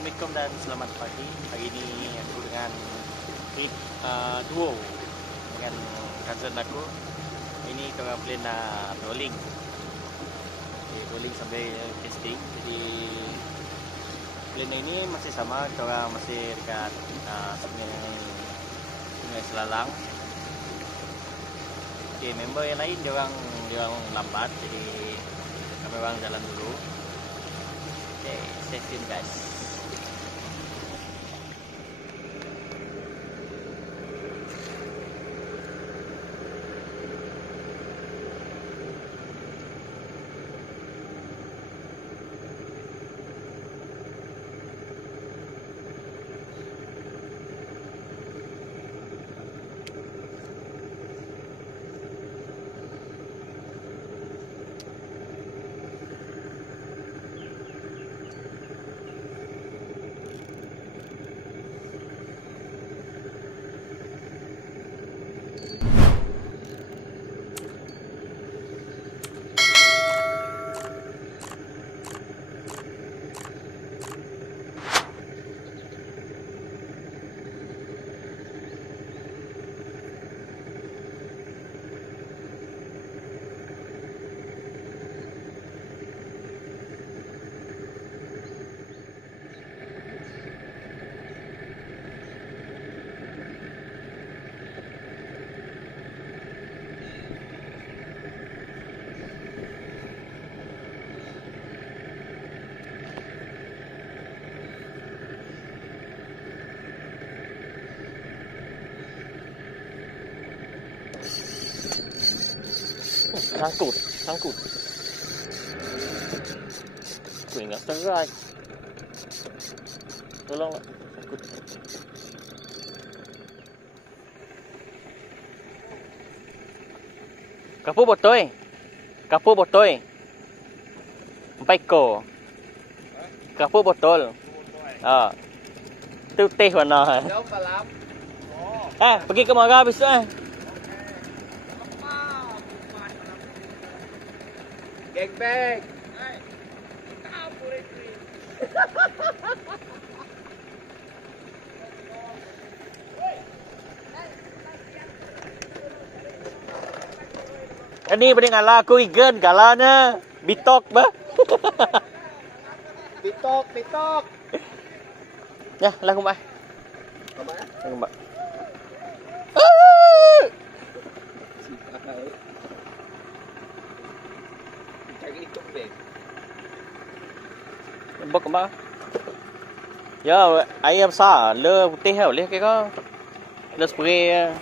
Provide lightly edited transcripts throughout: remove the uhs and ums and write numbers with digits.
Assalamualaikum dan selamat pagi. Hari ini aku dengan trip duo dengan cousin aku. Ini kita plan rolling. Okay, rolling sambil casting. Jadi plan ini masih sama, kita masih dekat Sungai Selalang. Okay, member yang lain dia orang lambat, jadi kami orang jalan dulu. Okay, stay tuned guys. Sangkut. Aku ingat terai. Tolonglah, sangkut. Kapur botol. 4 ekor. Kapur botol. Tu teh warna. Pergi ke Mara besok Gangbang. Ini paling ala aku ikan galanya bitok bah. Bitok. Ya, lah kumbak. Kumbak. Bốc kumbak. Ya, air besar, le putih boleh ke kau? Le spray.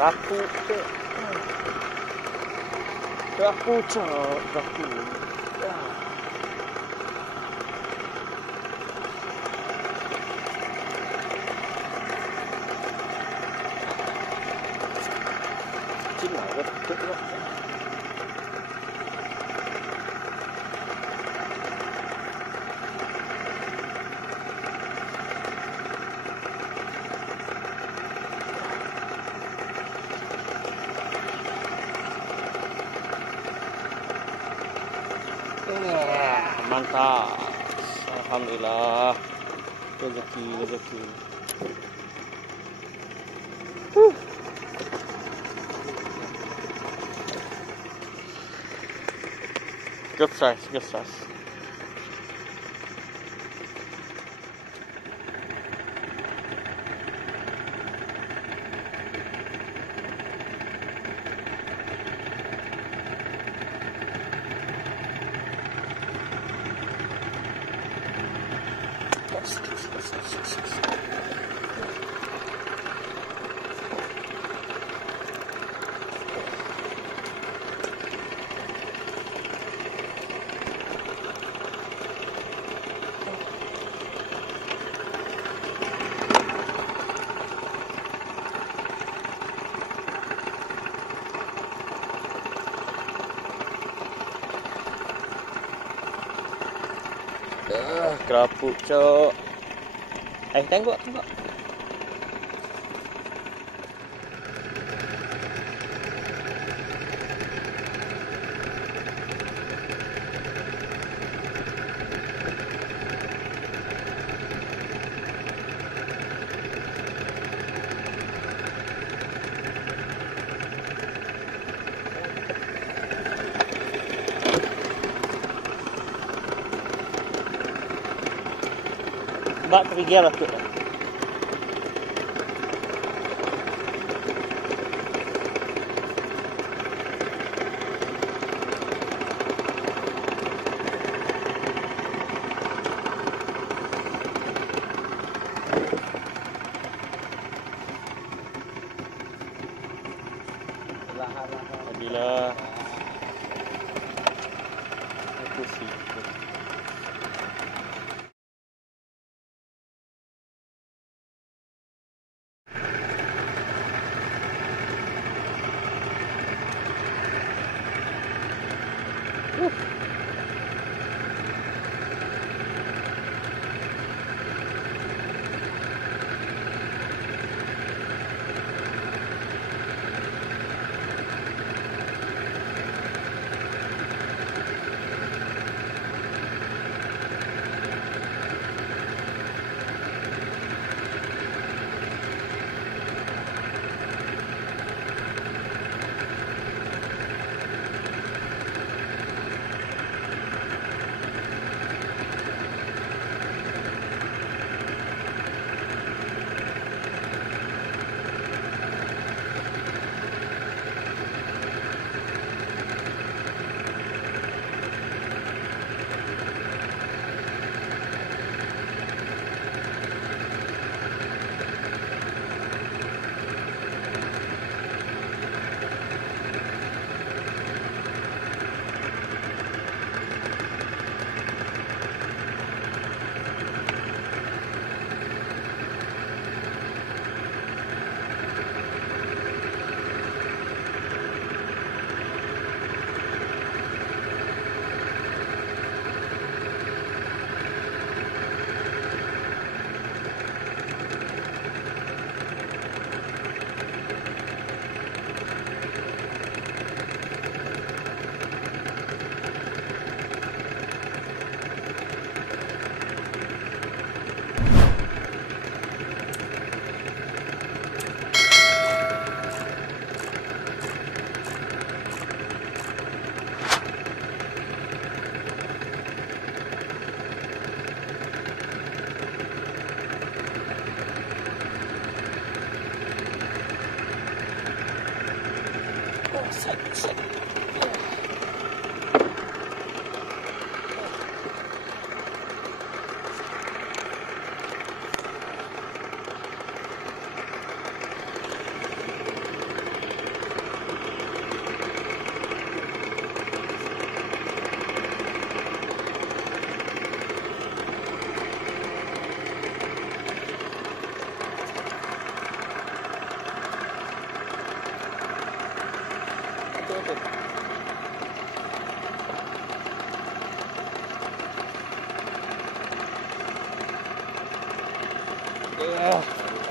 Raku. Cina raku. Mantap. Alhamdulillah. Rezeki. Good size. Kerapuk cok. Tengok. Mbak terigil lah tu. Bila aku sih.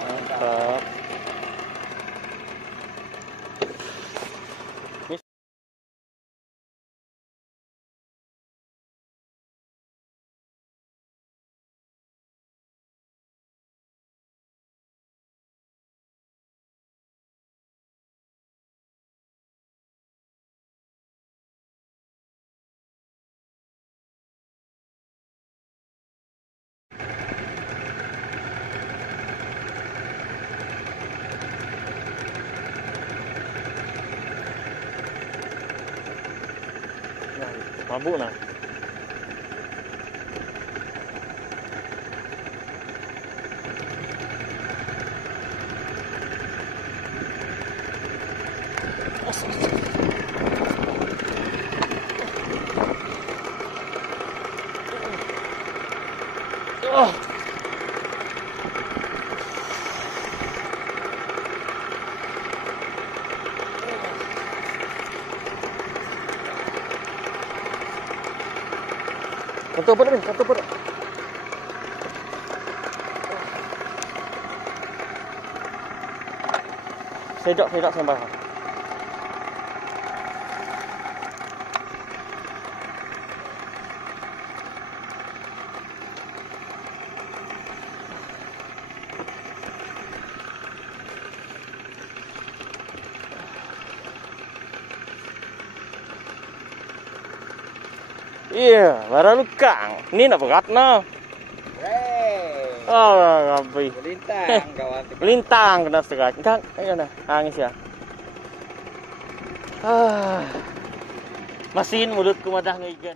Mantap. Mabuk lah. Oh. Satu apa ni? Satu apa? Sedap sambal. Iya, baru lukang. Ini nak berat no. Oh, ngapi. Lintang kawan. Lintang kena serat. Kang, ayo nah. Hangis ya. Mesin mulutku madah ngeigan.